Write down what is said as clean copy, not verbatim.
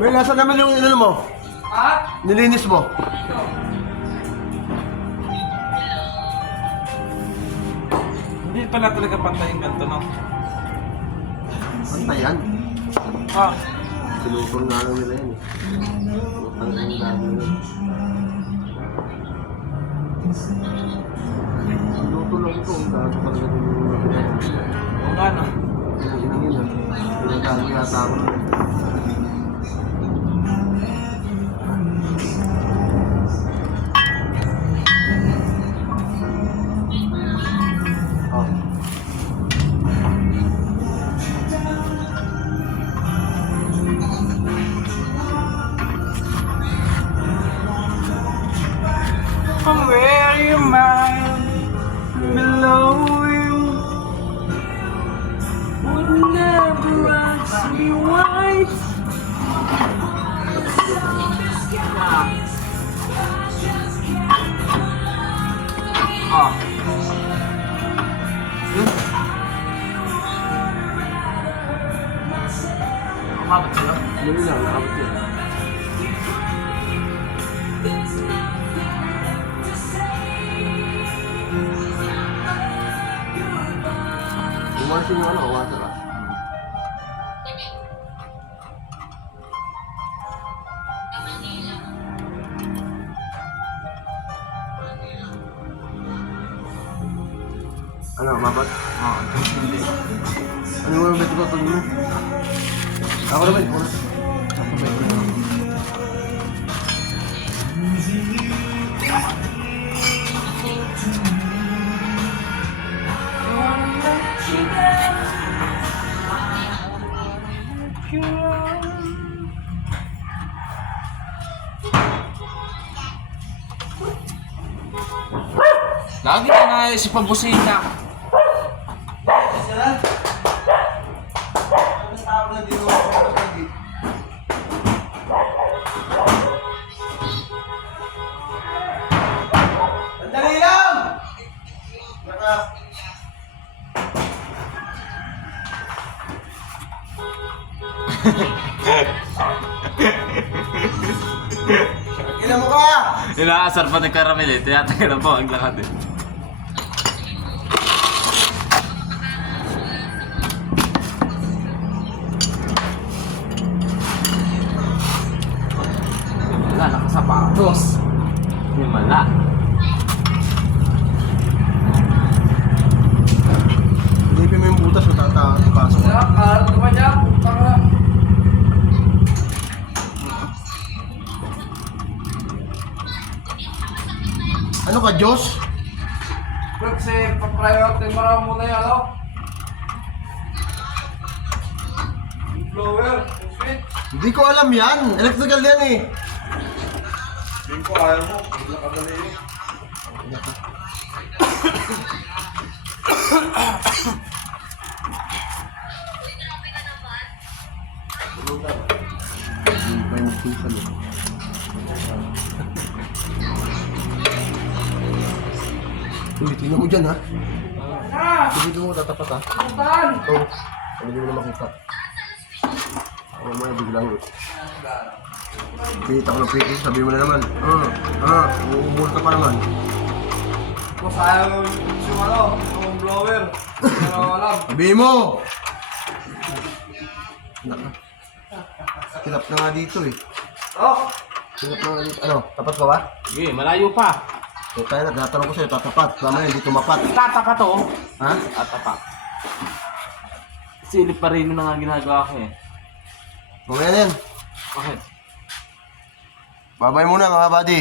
May nasa naman yung inano mo? Ha? Nilinis mo? Hindi pala talaga pantay yung ganito, no? Pantayan. Ah, Sinupong nga lang nila yan eh. Utang ang dami yun. Luto lang ito. Ang dami talaga din yung mga pinaya. oo nga, no? Pinagin yun ah. Pinagdami yata ako na. Oh. From where you mind below you would never ask me why. Ah. Yun. Umabot sila? Dali lang, nakapit yun. Umasin yung ano, water ah. Ano, mabat? Oo, hindi. Ano yung mga beto ko mo? Ako naman, ako na. Ako na. Lagi ka na si pabusina. Sandali lang! Ina mo ka! Inaasar pa ng karamel eh. Tinatagal po ang lakad eh. Wala, nakasapatos. Himala. Hindi mo yung butas, pasok. Karat ka ba niya? Putang na. Ano ka, Diyos? Kasi pa-priority mo na muna yung ano? Blower, switch. Hindi ko alam yan. Electrical yan eh. Hindi ko ayaw mo. Hindi ka dali eh. Hindi pa yung magpisan eh. Uy, tingnan mo dyan ha. Tingnan mo, tatapat ha. Putan! Ito, hindi mo na makita. Ako mamaya biglang. Pinita ko ng pinita, sabi mo na naman. Uubol ka pa naman. Kung ayaw yung ano, yung blower. Hindi ko alam. Sabi mo! Naka. Hirap na nga dito eh. Oh! Hirap na nga dito. Ano, tapat ka ba? Sige, malayo pa. So tayo, nagtatanong ko sa'yo, tatapat. Mamaya hindi tumapat. Tatapat to. Ha? Tatapat. Silip pa rin na nga ginagawa ko eh. Mamaya na yan. Bakit? Babay muna mga buddy.